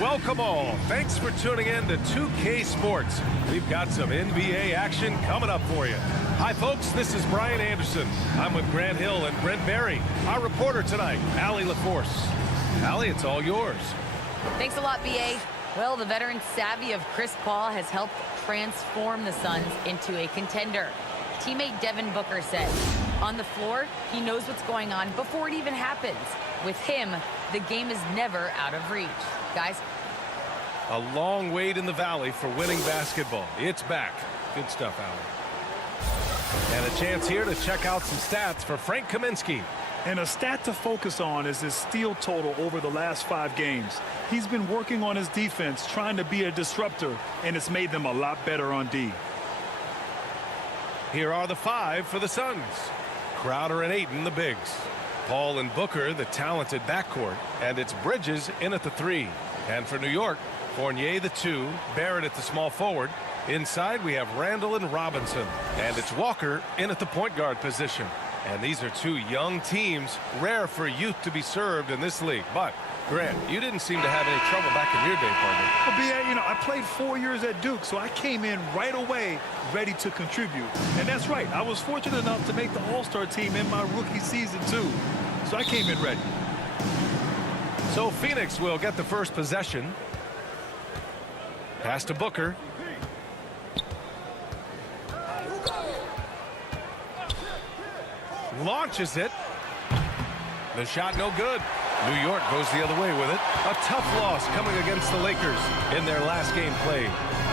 Welcome all. Thanks for tuning in to 2K Sports. We've got some NBA action coming up for you. Hi, folks. This is Brian Anderson. I'm with Grant Hill and Brent Barry. Our reporter tonight, Allie LaForce. Allie, it's all yours. Thanks a lot, B.A. Well, the veteran savvy of Chris Paul has helped transform the Suns into a contender. Teammate Devin Booker said, on the floor, he knows what's going on before it even happens. With him, the game is never out of reach. Guys? A long wait in the valley for winning basketball. It's back. Good stuff, Allie. And a chance here to check out some stats for Frank Kaminsky. And a stat to focus on is his steal total over the last 5 games. He's been working on his defense, trying to be a disruptor, and it's made them a lot better on D. Here are the 5 for the Suns. Crowder and Ayton, the bigs. Paul and Booker, the talented backcourt. And it's Bridges in at the 3. And for New York, Fournier the 2, Barrett at the small forward. Inside, we have Randall and Robinson. And it's Walker in at the point guard position. And these are 2 young teams, rare for youth to be served in this league. But, Grant, you didn't seem to have any trouble back in your day, partner. Well, B.A., I played 4 years at Duke, so I came in right away ready to contribute. And that's right. I was fortunate enough to make the All-Star team in my rookie season, too. So I came in ready. So Phoenix will get the first possession. Pass to Booker. Launches it. The shot no good. New York goes the other way with it. A tough loss coming against the Lakers in their last game played.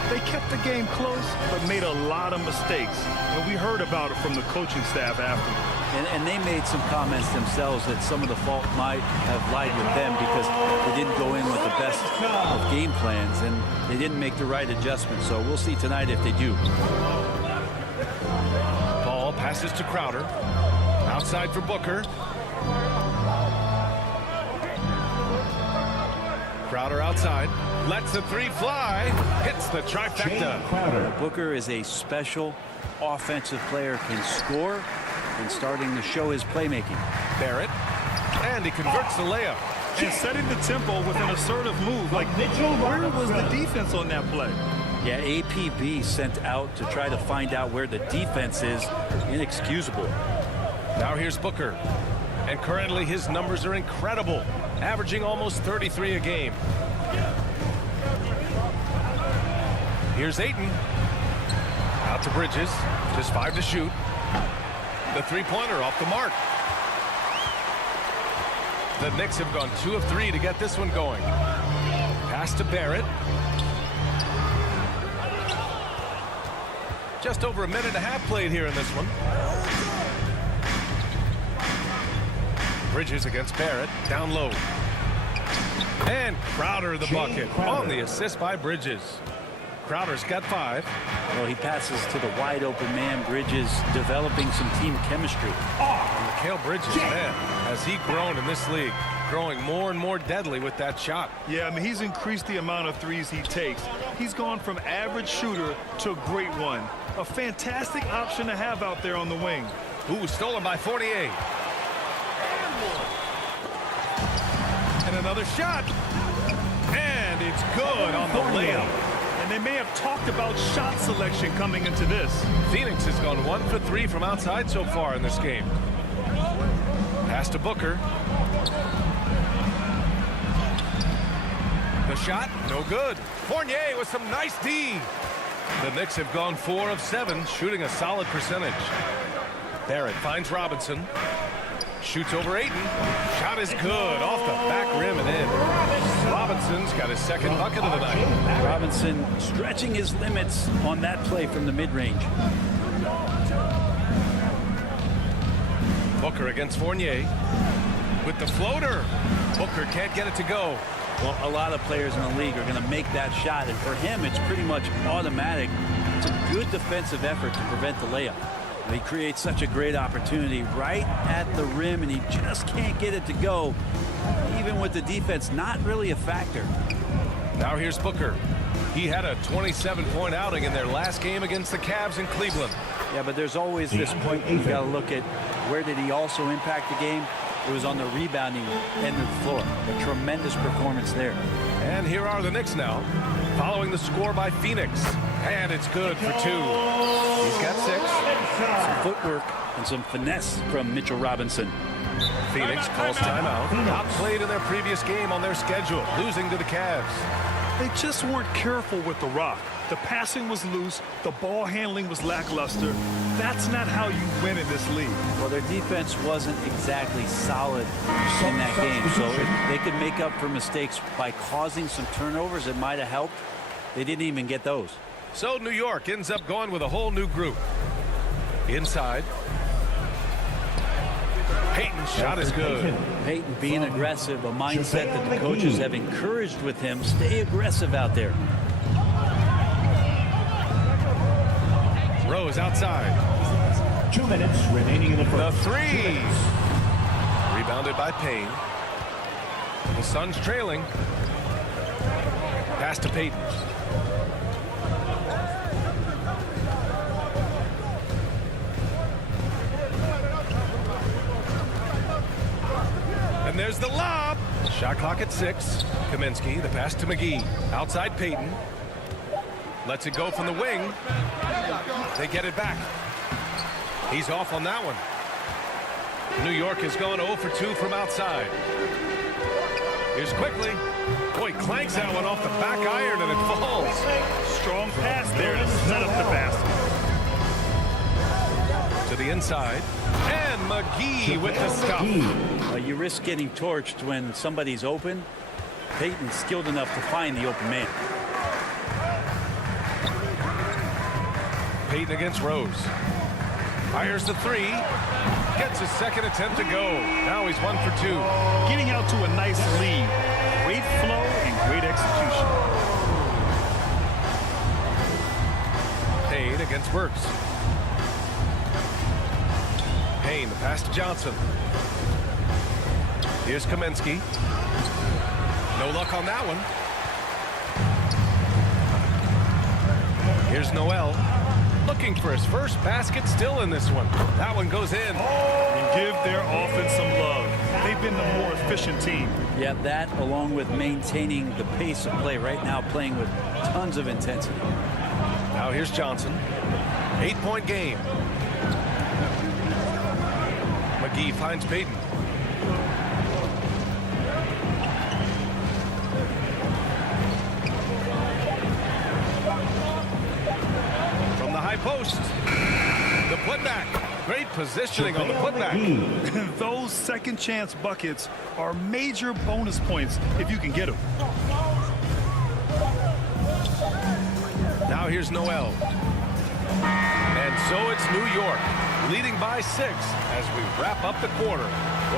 They kept the game close, but made a lot of mistakes. And we heard about it from the coaching staff afterward. And they made some comments themselves that some of the fault might have lied with them because they didn't go in with the best of game plans and they didn't make the right adjustments. So we'll see tonight if they do. Ball passes to Crowder. Outside for Booker. Crowder outside. Lets the 3 fly. Hits the trifecta. Booker is a special offensive player, can score, and starting to show his playmaking. Barrett. And he converts the layup. And setting the tempo with an assertive move. Like, where was the defense on that play? Yeah, APB sent out to try to find out where the defense is. Inexcusable. Now here's Booker. And currently his numbers are incredible, averaging almost 33 a game. Here's Ayton. Out to Bridges. Just 5 to shoot. The 3-pointer off the mark. The Knicks have gone 2 of 3 to get this one going. Pass to Barrett. Just over a minute and a half played here in this one. Bridges against Barrett, down low. And Crowder the bucket on the assist by Bridges. Crowder's got 5. Well, he passes to the wide open man. Bridges developing some team chemistry. Mikal Bridges, man, has he grown in this league, growing more and more deadly with that shot. Yeah, I mean, he's increased the amount of threes he takes. He's gone from average shooter to a great one. A fantastic option to have out there on the wing. Ooh, stolen by Fournier. And another shot. And it's good on the layup. And they may have talked about shot selection coming into this. Phoenix has gone 1 for 3 from outside so far in this game. Pass to Booker. The shot, no good. Fournier with some nice D. The Knicks have gone 4 of 7, shooting a solid percentage. Barrett finds Robinson. Shoots over Ayton. Shot is good off the back rim and in. Robinson's got his 2nd bucket of the night. Robinson stretching his limits on that play from the mid-range. Booker against Fournier. With the floater. Booker can't get it to go. Well, a lot of players in the league are going to make that shot, and for him, it's pretty much automatic. It's a good defensive effort to prevent the layup. He creates such a great opportunity right at the rim, and he just can't get it to go, even with the defense not really a factor. Now here's Booker. He had a 27-point outing in their last game against the Cavs in Cleveland. Yeah, but there's always this point you've got to look at where did he also impact the game. It was on the rebounding end of the floor. A tremendous performance there. And here are the Knicks now, following the score by Phoenix. And it's good for 2. He's got 6. Some footwork and some finesse from Mitchell Robinson. Phoenix calls timeout. Outplayed in their previous game on their schedule, losing to the Cavs. They just weren't careful with the rock. The passing was loose. The ball handling was lackluster. That's not how you win in this league. Well, their defense wasn't exactly solid in that game. So if they could make up for mistakes by causing some turnovers, it might have helped. They didn't even get those. So New York ends up going with a whole new group. Inside. Payton's shot is good. Payton being aggressive, a mindset that the coaches have encouraged with him. Stay aggressive out there. Rose outside. 2 minutes remaining in the first. The 3. Rebounded by Payne. The Suns trailing. Pass to Payton. And there's the lob. Shot clock at 6. Kaminsky, the pass to McGee. Outside Payton. Lets it go from the wing. They get it back. He's off on that one. New York has gone 0 for 2 from outside. Here's quickly. Boy, clanks that one off the back iron and it falls. Strong pass there to set up the basket. To the inside. And McGee with the stuff. You risk getting torched when somebody's open. Payton's skilled enough to find the open man. Payton against Rose. Fires the 3. Gets his second attempt to go. Now he's 1 for 2. Getting out to a nice lead. Great flow and great execution. Payne against Burks. Payne, the pass to Johnson. Here's Kaminsky. No luck on that one. Here's Noel. Looking for his first basket still in this one. That one goes in. And give their offense some love. They've been the more efficient team. Yeah, that along with maintaining the pace of play right now, playing with tons of intensity. Now here's Johnson. 8-point game. McGee finds Payton. Post. The putback. Great positioning on the putback. Those second chance buckets are major bonus points if you can get them. Now here's Noel. And so it's New York leading by 6 as we wrap up the quarter.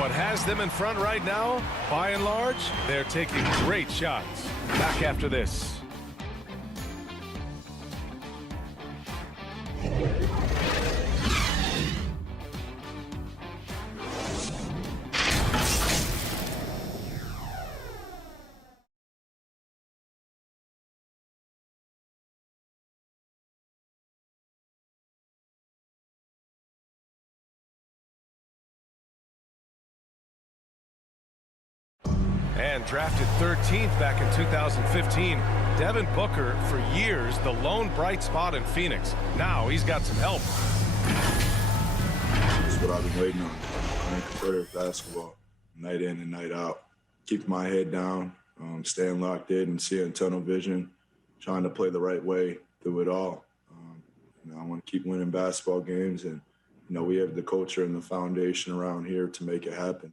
What has them in front right now, by and large, they're taking great shots. Back after this. And drafted 13th back in 2015, Devin Booker, for years, the lone bright spot in Phoenix. Now he's got some help. That's what I've been waiting on. Playing competitive basketball, night in and night out. Keep my head down, staying locked in and seeing tunnel vision, trying to play the right way through it all. I want to keep winning basketball games, and we have the culture and the foundation around here to make it happen.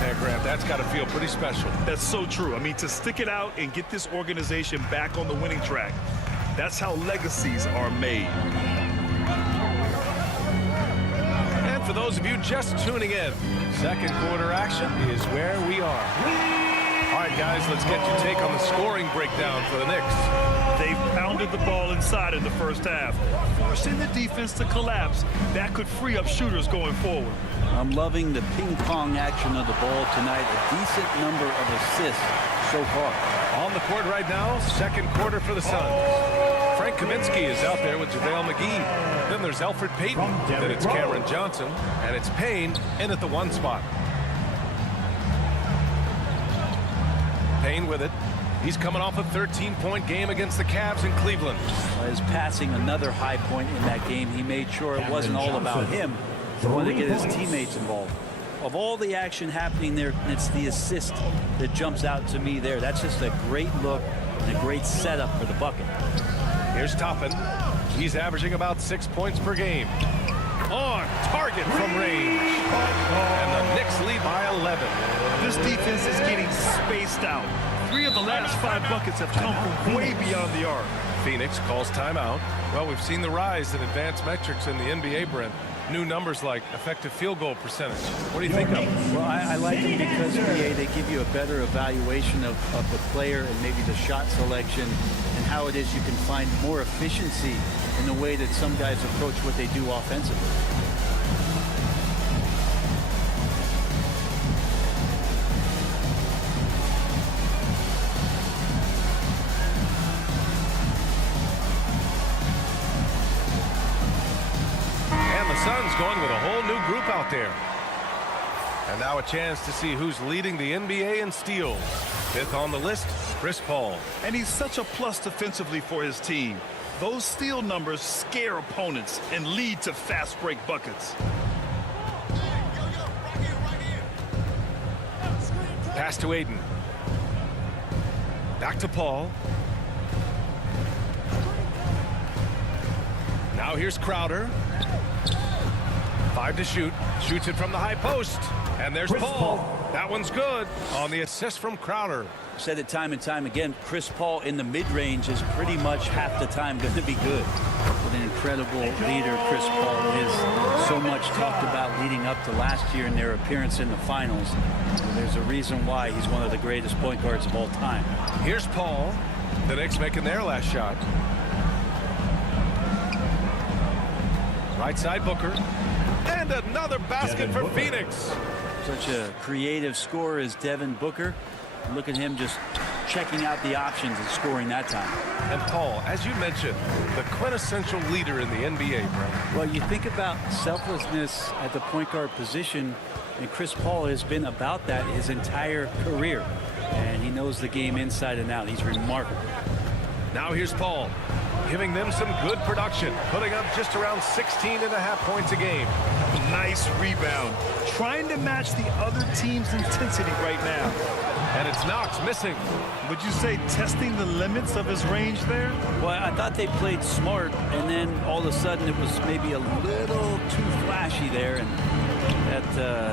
Yeah, Grant, that's got to feel pretty special. That's so true. I mean, to stick it out and get this organization back on the winning track, that's how legacies are made. And for those of you just tuning in, second quarter action is where we are. All right, guys, let's get your take on the scoring breakdown for the Knicks. They've pounded the ball inside in the first half, forcing the defense to collapse. That could free up shooters going forward. I'm loving the ping-pong action of the ball tonight. A decent number of assists so far. On the court right now, second quarter for the Suns. Frank Kaminsky is out there with JaVale McGee. Then there's Elfrid Payton. Then it's Cameron Johnson. And it's Payne in at the 1 spot. Payne with it. He's coming off a 13-point game against the Cavs in Cleveland. His passing another high point in that game. He made sure it wasn't all about him. He wanted to get his teammates involved. Of all the action happening there, it's the assist that jumps out to me there. That's just a great look and a great setup for the bucket. Here's Toppin. He's averaging about 6 points per game. On target from range. And the Knicks lead by 11. This defense is getting spaced out. 3 of the last 5 buckets have come from way beyond the arc. Phoenix calls timeout. Well, we've seen the rise in advanced metrics in the NBA, Brent. New numbers like effective field goal percentage. What do you think of them? Well, I like them because, BA, they give you a better evaluation of the player and maybe the shot selection and how it is you can find more efficiency in the way that some guys approach what they do offensively. Suns going with a whole new group out there. And now a chance to see who's leading the NBA in steals. 5th on the list, Chris Paul. And he's such a plus defensively for his team. Those steal numbers scare opponents and lead to fast break buckets. Pass to Aiden. Back to Paul. Now here's Crowder. 5 to shoot. Shoots it from the high post. And there's Paul. That one's good on the assist from Crowder. Said it time and time again, Chris Paul in the mid-range is pretty much half the time going to be good. What an incredible leader Chris Paul is. So much talked about leading up to last year in their appearance in the finals. There's a reason why he's one of the greatest point guards of all time. Here's Paul. The Knicks making their last shot. Right side Booker. And another basket for Phoenix. Such a creative scorer as Devin Booker. Look at him just checking out the options and scoring that time. And Paul, as you mentioned, the quintessential leader in the NBA, bro. Well, you think about selflessness at the point guard position, and Chris Paul has been about that his entire career. And he knows the game inside and out. He's remarkable. Now here's Paul, giving them some good production, putting up just around 16.5 points a game. Nice rebound. Trying to match the other team's intensity right now. And it's Knox missing. Would you say testing the limits of his range there? Well, I thought they played smart, and then all of a sudden it was maybe a little too flashy there, and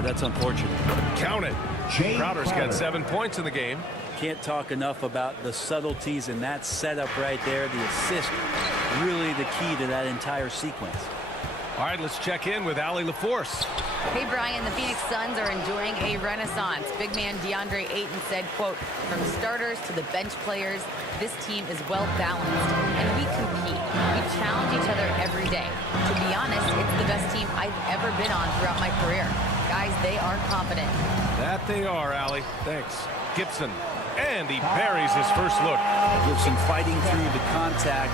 that's unfortunate. Count it. Crowder's got 7 points in the game. Can't talk enough about the subtleties in that setup right there. The assist, really the key to that entire sequence. All right, let's check in with Allie LaForce. Hey, Brian, the Phoenix Suns are enjoying a renaissance. Big man DeAndre Ayton said, quote, from starters to the bench players, this team is well balanced, and we compete. We challenge each other every day. To be honest, it's the best team I've ever been on throughout my career. Guys, they are confident. That they are, Allie. Thanks. Gibson. And he buries his first look. Gibson fighting through the contact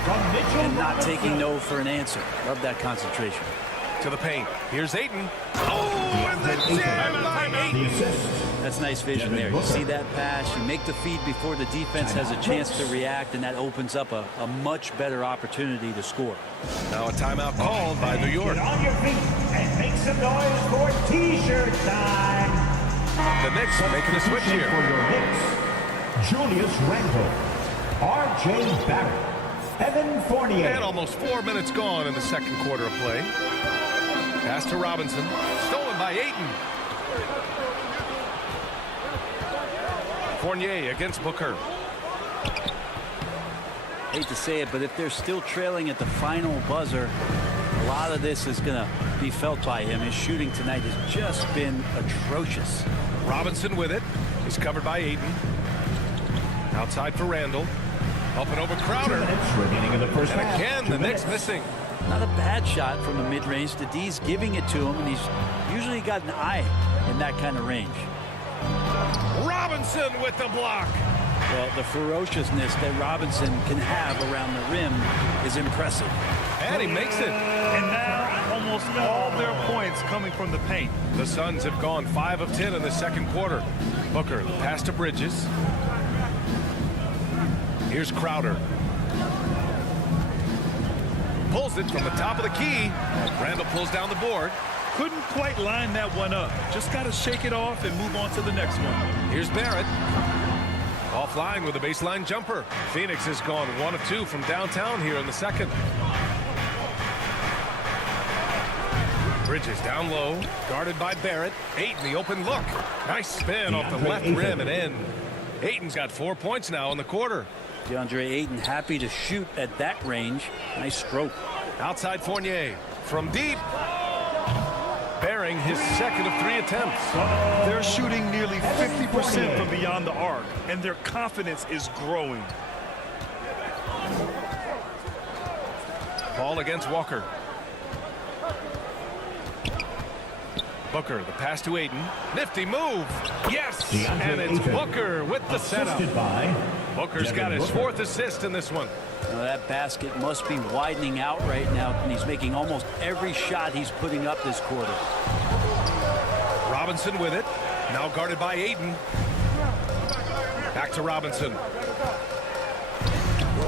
and not taking no for an answer. Love that concentration. To the paint. Here's Ayton. Oh, and the jam by Ayton. That's nice vision there. You see that pass, you make the feed before the defense has a chance to react, and that opens up a much better opportunity to score. Now a timeout called by New York. Get on your feet and make some noise for T-shirt time. The Knicks making a switch here. For your Knicks, Julius Randle, R.J. Barrett, Evan Fournier. And almost 4 minutes gone in the second quarter of play. Pass to Robinson. Stolen by Ayton. Fournier against Booker. Hate to say it, but if they're still trailing at the final buzzer, a lot of this is going to be felt by him. His shooting tonight has just been atrocious. Robinson with it. He's covered by Ayton. Outside for Randall. Up and over Crowder. 2 minutes remaining in the first half. And again, the Knicks missing. Not a bad shot from the mid-range. The D's giving it to him, and he's usually got an eye in that kind of range. Robinson with the block. Well, the ferociousness that Robinson can have around the rim is impressive. And he makes it. And now almost all their points coming from the paint. The Suns have gone 5 of 10 in the second quarter. Booker, the pass to Bridges. Here's Crowder. Pulls it from the top of the key. Randall pulls down the board. Couldn't quite line that one up. Just got to shake it off and move on to the next one. Here's Barrett. Offline with a baseline jumper. Phoenix has gone 1 of 2 from downtown here in the second. Bridges down low, guarded by Barrett. Ayton, the open look. Nice spin off the left rim and in. Ayton's got 4 points now in the quarter. DeAndre Ayton happy to shoot at that range. Nice stroke. Outside Fournier from deep. Bearing his second of 3 attempts. They're shooting nearly 50% from beyond the arc, and their confidence is growing. Ball against Walker. Booker, the pass to Ayton. Nifty move. Yes! And it's Booker with the setup. Booker's got his 4th assist in this one. Now that basket must be widening out right now, and he's making almost every shot he's putting up this quarter. Robinson with it. Now guarded by Ayton. Back to Robinson.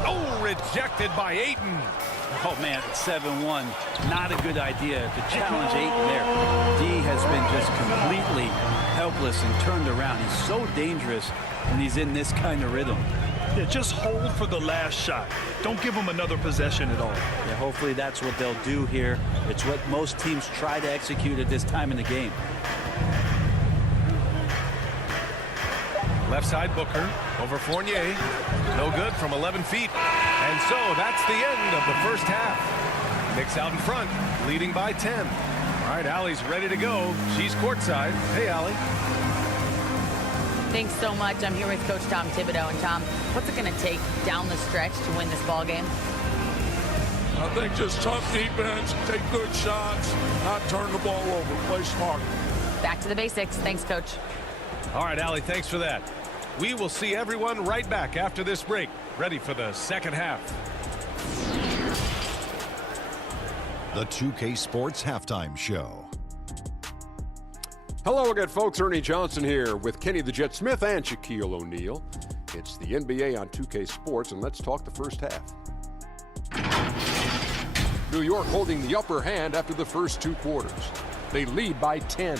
Oh, rejected by Ayton. Oh, man, it's 7-1. Not a good idea to challenge Ayton there. D has been just completely helpless and turned around. He's so dangerous when he's in this kind of rhythm. Yeah, just hold for the last shot. Don't give him another possession at all. Yeah, hopefully that's what they'll do here. It's what most teams try to execute at this time in the game. Left side Booker over Fournier. No good from 11 feet. And so that's the end of the first half. Knicks out in front, leading by 10. All right, Allie's ready to go. She's courtside. Hey, Allie. Thanks so much. I'm here with Coach Tom Thibodeau. And Tom, what's it going to take down the stretch to win this ball game? I think just tough defense, take good shots, not turn the ball over, play smart. Back to the basics. Thanks, Coach. All right, Allie, thanks for that. We will see everyone right back after this break, ready for the second half. The 2K Sports Halftime Show. Hello again, folks. Ernie Johnson here with Kenny the Jet Smith and Shaquille O'Neal. It's the NBA on 2K Sports, and let's talk the first half. New York holding the upper hand after the first 2 quarters. They lead by 10.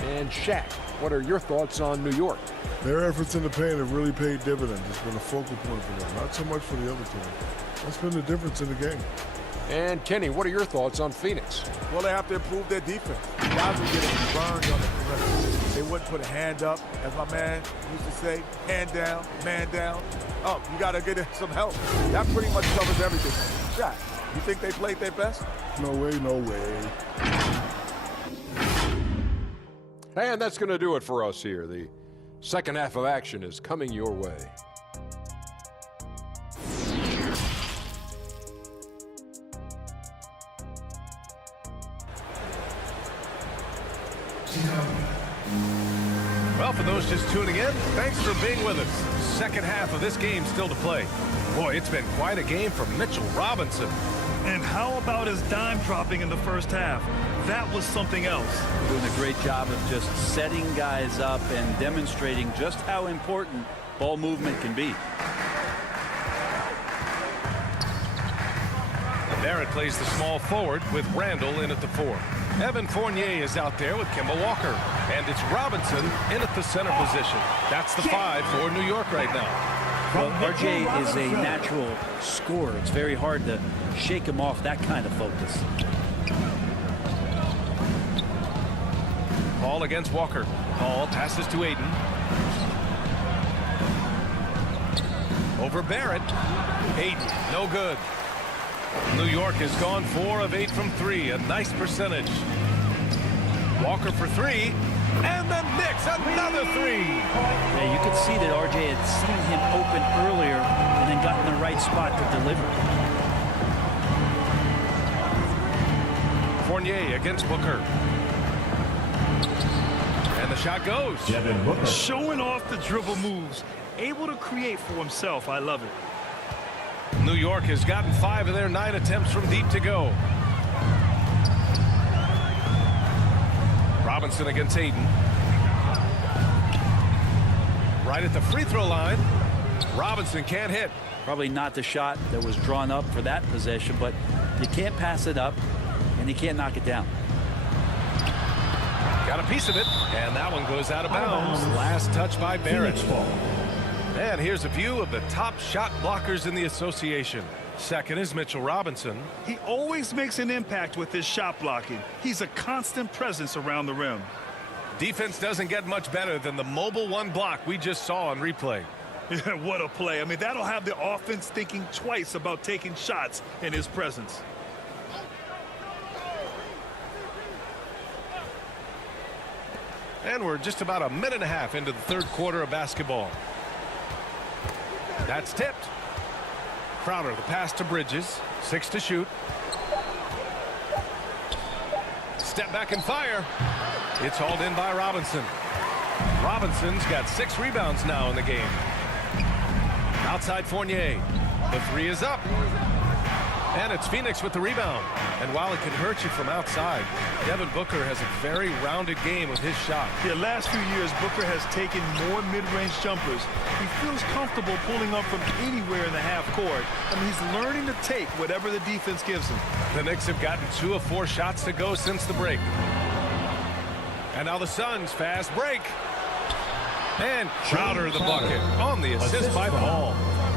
And Shaq, what are your thoughts on New York? Their efforts in the paint have really paid dividends. It's been a focal point for them, not so much for the other team. That's been the difference in the game. And Kenny, what are your thoughts on Phoenix? Well, they have to improve their defense. Guys are getting burned on the perimeter. They wouldn't put a hand up, as my man used to say, hand down, man down. Oh, you got to get some help. That pretty much covers everything. Shaq, you think they played their best? No way, no way. And that's going to do it for us here. The second half of action is coming your way. Well, for those just tuning in, thanks for being with us. Second half of this game still to play. Boy, it's been quite a game for Mitchell Robinson. And how about his dime dropping in the first half? That was something else. Doing a great job of just setting guys up and demonstrating just how important ball movement can be. Barrett plays the small forward with Randall in at the 4. Evan Fournier is out there with Kemba Walker. And it's Robinson in at the center position. That's the 5 for New York right now. Well, RJ is a natural scorer. It's very hard to shake him off that kind of focus. Ball against Walker. Ball passes to Ayton. Over Barrett. Ayton, no good. New York has gone 4 of 8 from 3. A nice percentage. Walker for 3. And the Knicks, another 3. Yeah, you could see that RJ had seen him open earlier and then got in the right spot to deliver. Fournier against Booker. And the shot goes. Showing off the dribble moves. Able to create for himself. I love it. New York has gotten 5 of their 9 attempts from deep to go. Robinson against Ayton. Right at the free throw line. Robinson can't hit. Probably not the shot that was drawn up for that possession, but you can't pass it up and you can't knock it down. Got a piece of it, and that one goes out of bounds. Last touch by Barrett. And here's a view of the top shot blockers in the association. Second is Mitchell Robinson. He always makes an impact with his shot blocking. He's a constant presence around the rim. Defense doesn't get much better than the mobile one block we just saw on replay. What a play. I mean, that'll have the offense thinking twice about taking shots in his presence. And we're just about a minute and a half into the third quarter of basketball. That's tipped. Crowder the pass to Bridges. 6 to shoot. Step back and fire. It's hauled in by Robinson. Robinson's got 6 rebounds now in the game. Outside Fournier. The 3 is up. And it's Phoenix with the rebound. And while it can hurt you from outside, Devin Booker has a very rounded game with his shot. The last few years, Booker has taken more mid-range jumpers. He feels comfortable pulling up from anywhere in the half court. I mean, he's learning to take whatever the defense gives him. The Knicks have gotten 2 of 4 shots to go since the break. And now the Suns fast break. And Crowder the bucket on the assist by Paul.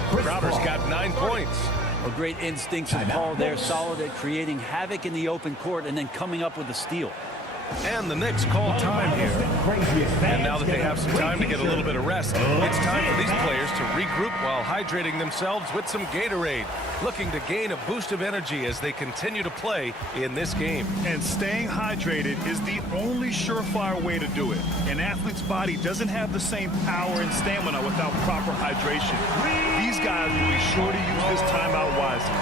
Crowder's got 9 points. Well, great instincts of Paul there, solid at creating havoc in the open court and then coming up with a steal. And the Knicks call time here. And now that they have some time to get a little bit of rest, it's time for these players to regroup while hydrating themselves with some Gatorade, looking to gain a boost of energy as they continue to play in this game. And staying hydrated is the only surefire way to do it. An athlete's body doesn't have the same power and stamina without proper hydration. These guys will be sure to use this timeout wisely.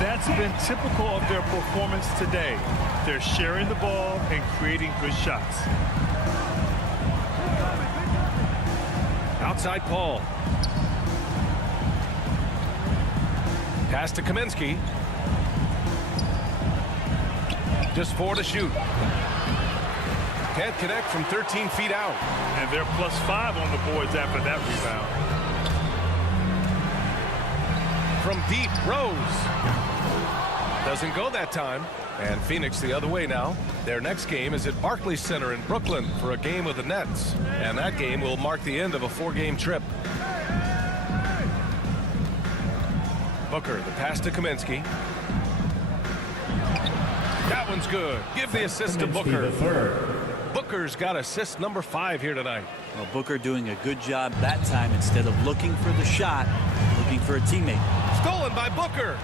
That's been typical of their performance today. They're sharing the ball and creating good shots. Outside Paul. Pass to Kaminsky. Just 4 to shoot. Can't connect from 13 feet out. And they're +5 on the boards after that rebound. From deep, Rose. Doesn't go that time. And Phoenix the other way now. Their next game is at Barclays Center in Brooklyn for a game with the Nets. And that game will mark the end of a 4-game trip. Booker, the pass to Kaminsky. That one's good. Give the assist to Booker. Booker's got assist number 5 here tonight. Well, Booker doing a good job that time instead of looking for the shot, looking for a teammate. Stolen by Booker.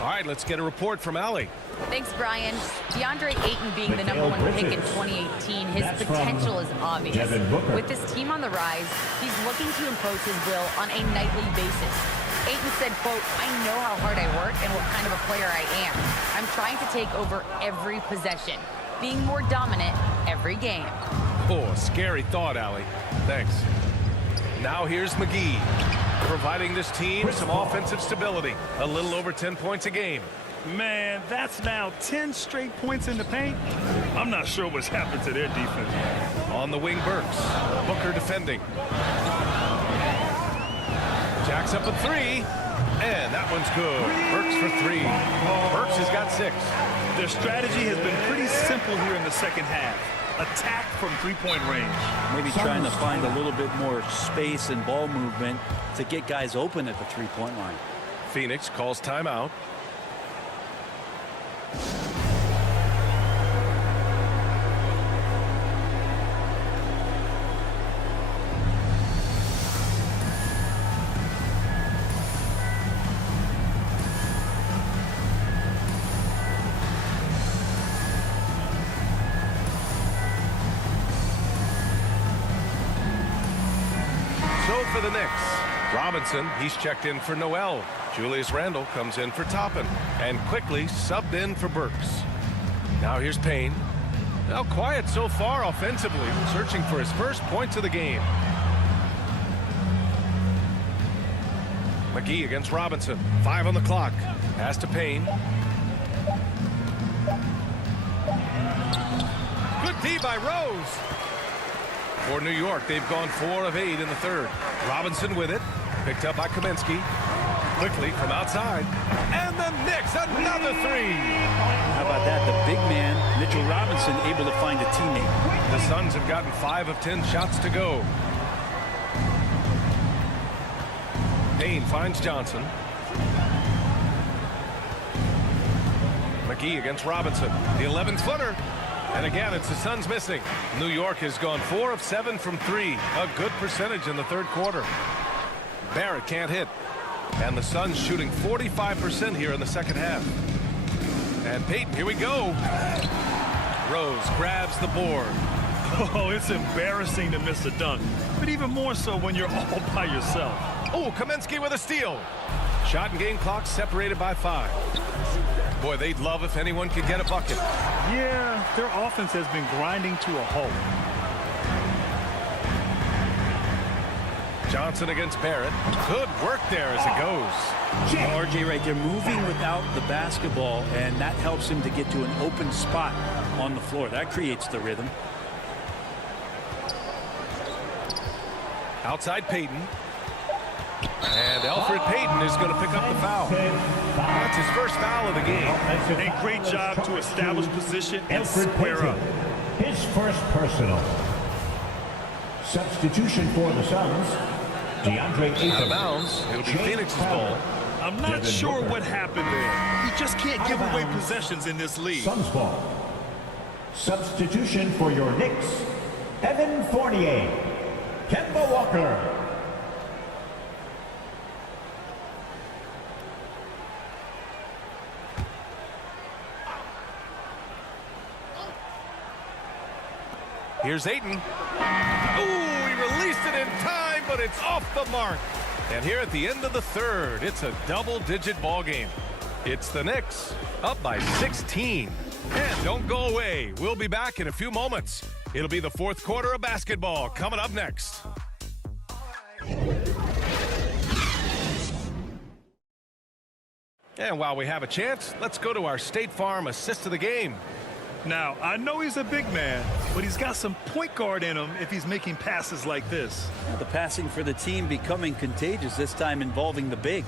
All right, let's get a report from Allie. Thanks, Brian. DeAndre Ayton being the #1 pick in 2018, his potential is obvious. With this team on the rise, he's looking to impose his will on a nightly basis. Ayton said, quote, "I know how hard I work and what kind of a player I am. I'm trying to take over every possession, being more dominant every game." Oh, scary thought, Allie. Thanks. Now here's McGee, providing this team some offensive stability. A little over 10 points a game. Man, that's now 10 straight points in the paint. I'm not sure what's happened to their defense. On the wing, Burks. Booker defending. Jacks up a 3. And that one's good. Burks for 3. Burks has got 6. Their strategy has been pretty simple here in the second half. Attack from 3-point range. Maybe trying to find a little bit more space and ball movement to get guys open at the 3-point line. Phoenix calls timeout. For the Knicks, Robinson, he's checked in for Noel. Julius Randle comes in for Toppin and quickly subbed in for Burks. Now here's Payne. Now quiet so far offensively, searching for his first points of the game. McGee against Robinson. 5 on the clock. Pass to Payne. Good D by Rose. For New York, they've gone 4 of 8 in the third. Robinson with it. Picked up by Kaminsky. Quickly from outside. And the Knicks, another 3. How about that? The big man, Mitchell Robinson, able to find a teammate. The Suns have gotten 5 of 10 shots to go. Payne finds Johnson. McGee against Robinson. The 11-footer. And again, it's the Suns missing. New York has gone 4 of 7 from 3. A good percentage in the third quarter. Barrett can't hit. And the Suns shooting 45% here in the second half. And Payton, here we go. Rose grabs the board. Oh, it's embarrassing to miss a dunk. But even more so when you're all by yourself. Oh, Kaminsky with a steal. Shot and game clock separated by 5. Boy, they'd love if anyone could get a bucket. Yeah, their offense has been grinding to a halt. Johnson against Barrett. Good work there as it goes. RJ right there, moving without the basketball, and that helps him to get to an open spot on the floor. That creates the rhythm. Outside Payton. And Elfrid Payton is going to pick up the foul. That's his first foul of the game. A great job to establish position and square up. His first personal. Substitution for the Suns. DeAndre Ayton. Out of bounds. It'll be Phoenix's ball. I'm not sure what happened there. You just can't give away possessions in this league. Suns ball. Substitution for your Knicks. Evan Fournier. Kemba Walker. Here's Ayton. Ooh, he released it in time, but it's off the mark. And here at the end of the third, it's a double-digit ball game. It's the Knicks up by 16. And don't go away. We'll be back in a few moments. It'll be the fourth quarter of basketball coming up next. And while we have a chance, let's go to our State Farm assist of the game. Now, I know he's a big man, but he's got some point guard in him if he's making passes like this. The passing for the team becoming contagious, this time involving the big.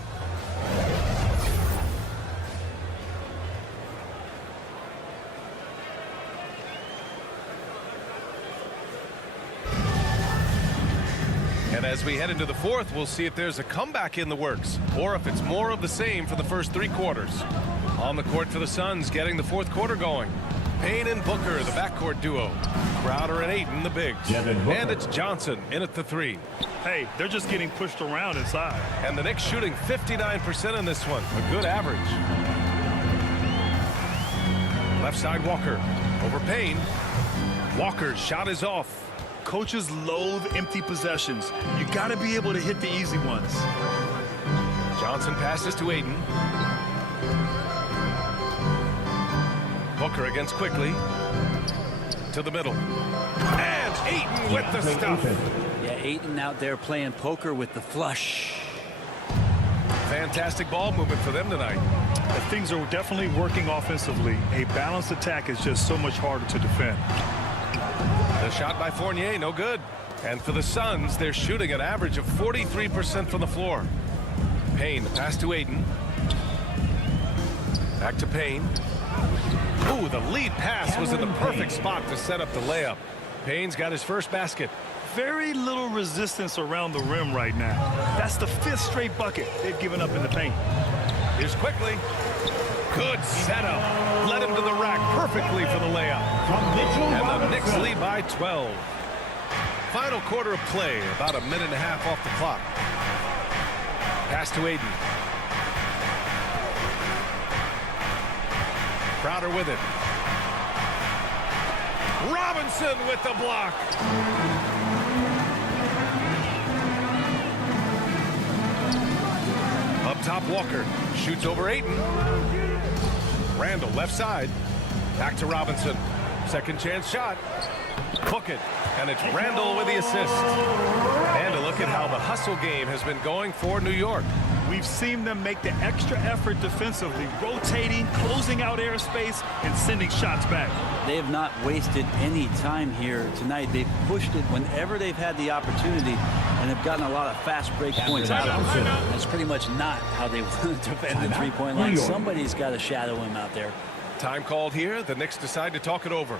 And as we head into the fourth, we'll see if there's a comeback in the works or if it's more of the same for the first 3 quarters. On the court for the Suns, getting the fourth quarter going. Payne and Booker, the backcourt duo. Crowder and Ayton, the bigs. And it's Johnson in at the 3. Hey, they're just getting pushed around inside. And the Knicks shooting 59% in this one. A good average. Left side Walker. Over Payne. Walker's shot is off. Coaches loathe empty possessions. You got to be able to hit the easy ones. Johnson passes to Ayton. Booker against Quickly. To the middle. And Ayton with the stuff. Yeah, Ayton out there playing poker with the flush. Fantastic ball movement for them tonight. Things are definitely working offensively. A balanced attack is just so much harder to defend. The shot by Fournier, no good. And for the Suns, they're shooting an average of 43% from the floor. Payne, pass to Ayton. Back to Payne. Ooh, the lead pass was in the perfect spot to set up the layup. Payne's got his first basket. Very little resistance around the rim right now. That's the 5th straight bucket they've given up in the paint. Here's Quickly. Good setup. Led him to the rack perfectly for the layup. And the Knicks lead by 12. Final quarter of play, about a minute and a half off the clock. Pass to Ayton. Crowder with it. Robinson with the block. Up top, Walker shoots over Ayton. Randall left side. Back to Robinson. Second chance shot. Book it. And it's Randall with the assist. And a look at how the hustle game has been going for New York. We've seen them make the extra effort defensively, rotating, closing out airspace, and sending shots back. They have not wasted any time here tonight. They've pushed it whenever they've had the opportunity and have gotten a lot of fast break points out of it. That's pretty much not how they want to defend the three-point line. Somebody's got to shadow him out there. Time called here. The Knicks decide to talk it over.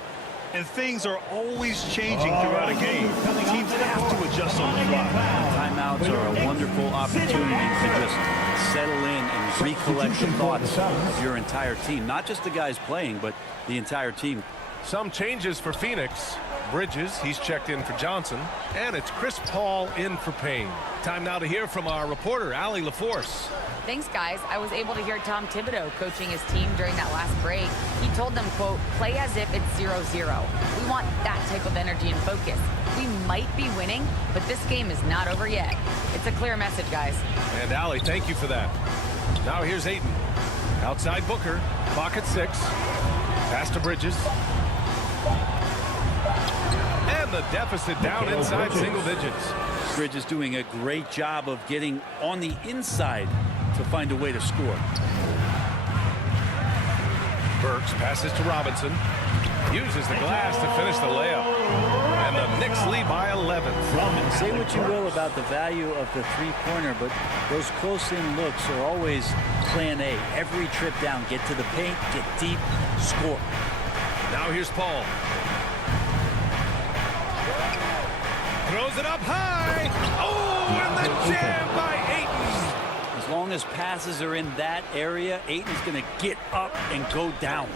And things are always changing throughout a game. Teams have to adjust on the fly. Timeouts are a wonderful opportunity to just settle in and recollect the thoughts of your entire team. Not just the guys playing, but the entire team. Some changes for Phoenix. Bridges, he's checked in for Johnson. And it's Chris Paul in for Payne. Time now to hear from our reporter, Allie LaForce. Thanks, guys. I was able to hear Tom Thibodeau coaching his team during that last break. He told them, quote, play as if it's 0-0. We want that type of energy and focus. We might be winning, but this game is not over yet. It's a clear message, guys. And Allie, thank you for that. Now here's Ayton. Outside Booker. Clock at 6. Pass to Bridges. And the deficit down inside single digits. Bridges doing a great job of getting on the inside to find a way to score. Burks passes to Robinson. Uses the glass to finish the layup. And the Knicks lead by 11. Say what you will about the value of the three-pointer, but those close-in looks are always plan A. Every trip down, get to the paint, get deep, score. Now here's Paul. Throws it up high. Oh, and the jam by Ayton. As long as passes are in that area, Ayton's going to get up and go down.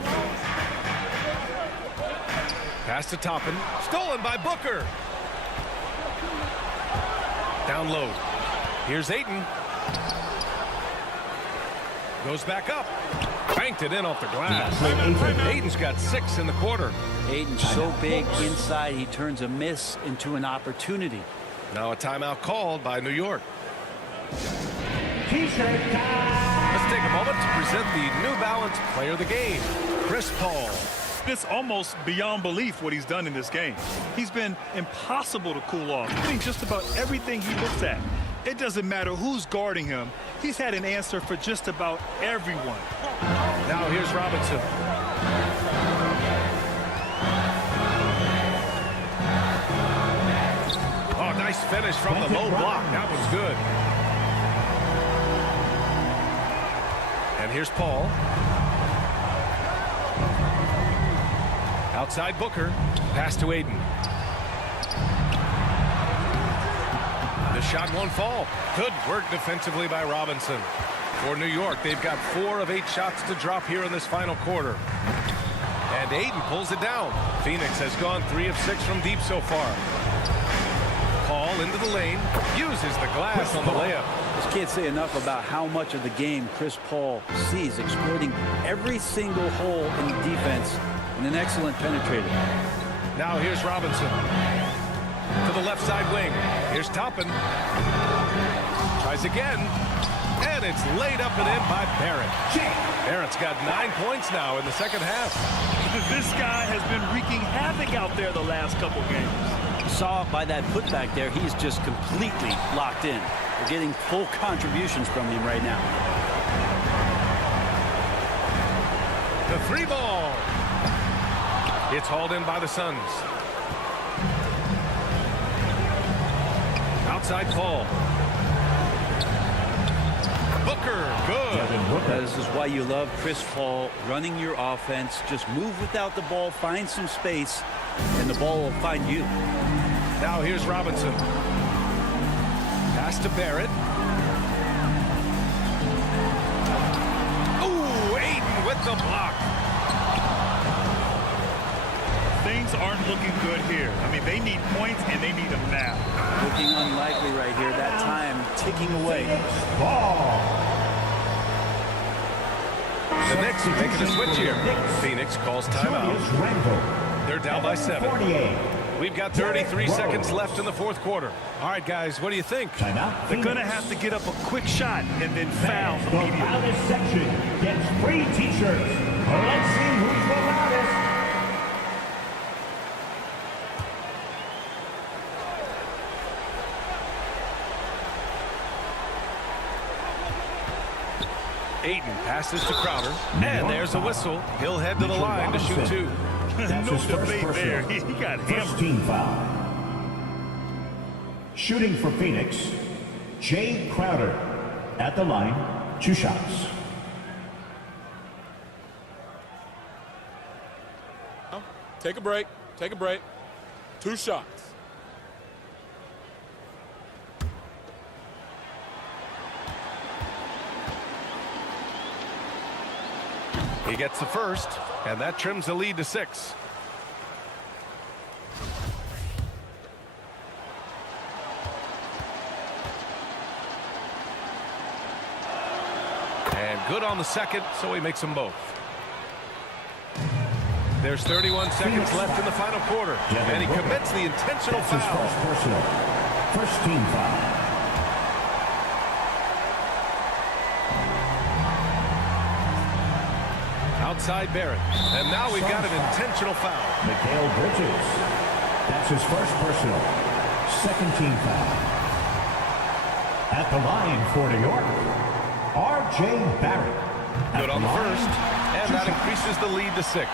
Pass to Toppin. Stolen by Booker. Down low. Here's Ayton. Goes back up. Banked it in off the glass. Ayton's got 6 in the quarter. Ayton's so big inside, he turns a miss into an opportunity. Now a timeout called by New York. T-shirt time. Let's take a moment to present the New Balance Player of the Game, Chris Paul. It's almost beyond belief what he's done in this game. He's been impossible to cool off, hitting just about everything he looks at. It doesn't matter who's guarding him. He's had an answer for just about everyone. Now here's Robinson. Oh, nice finish from the low block. That was good. And here's Paul. Outside Booker. Pass to Ayton. The shot won't fall. Good work defensively by Robinson. For New York, they've got 4 of 8 shots to drop here in this final quarter. And Ayton pulls it down. Phoenix has gone 3 of 6 from deep so far. Paul into the lane. Uses the glass on the layup. Just can't say enough about how much of the game Chris Paul sees, exploiting every single hole in the defense and an excellent penetrator. Now here's Robinson. To the left side wing. Here's Toppin. Tries again. And it's laid up and in by Barrett. Barrett's got 9 points now in the second half. This guy has been wreaking havoc out there the last couple games. You saw by that putback there, he's just completely locked in. We're getting full contributions from him right now. The 3 ball. It's hauled in by the Suns. Outside Paul. Booker, good. This is why you love Chris Paul running your offense. Just move without the ball, find some space, and the ball will find you. Now here's Robinson. Pass to Barrett. Ooh, Ayton with the block. Things aren't looking good here. I mean, they need points, and they need them now. Looking unlikely right here. That time ticking away. The Knicks are making a switch here. Phoenix calls timeout. They're down by 7. We've got 33 seconds left in the fourth quarter. All right, guys, what do you think? They're going to have to get up a quick shot and then foul immediately. The loudest section gets free T-shirts. Let's see who's the loudest. Ayton passes to Crowder, and there's a whistle. He'll head to the line to shoot 2. No debate there. He got First hammered. team foul. Shooting for Phoenix, Jay Crowder at the line, 2 shots. Take a break. Take a break. 2 shots. He gets the first, and that trims the lead to 6. And good on the second, so he makes them both. There's 31 seconds left in the final quarter, and he commits the intentional That's his foul. first personal. First team foul. Outside Barrett, and now we've got an intentional foul. Mikal Bridges. That's his first personal. Second team foul. At the line for New York, R.J. Barrett. Good on the first, and that increases the lead to 6.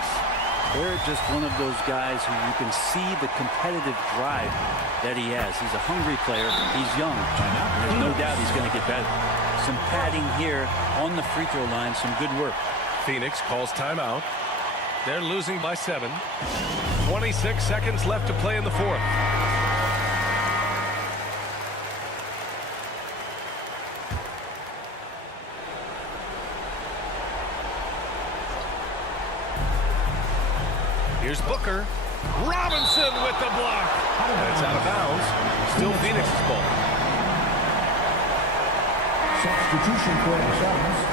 They're just one of those guys who you can see the competitive drive that he has. He's a hungry player. He's young. There's no doubt he's going to get better. Some padding here on the free throw line. Some good work. Phoenix calls timeout. They're losing by 7. 26 seconds left to play in the fourth. Here's Booker. Robinson with the block. That's out of bounds. Still Phoenix's ball. Substitution for the Suns.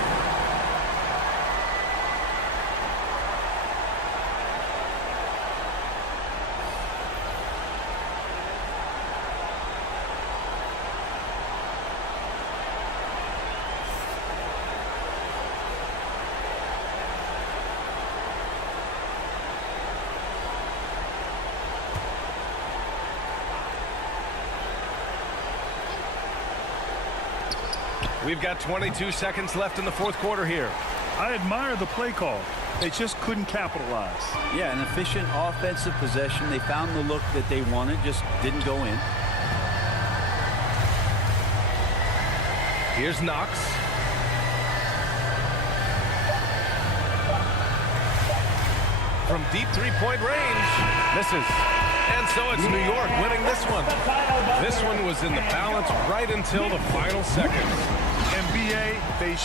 We've got 22 seconds left in the fourth quarter here. I admire the play call. They just couldn't capitalize. Yeah, an efficient offensive possession. They found the look that they wanted, just didn't go in. Here's Knox. From deep three-point range. Misses. And so it's New York winning this one. This one was in the balance right until the final seconds. NBA, they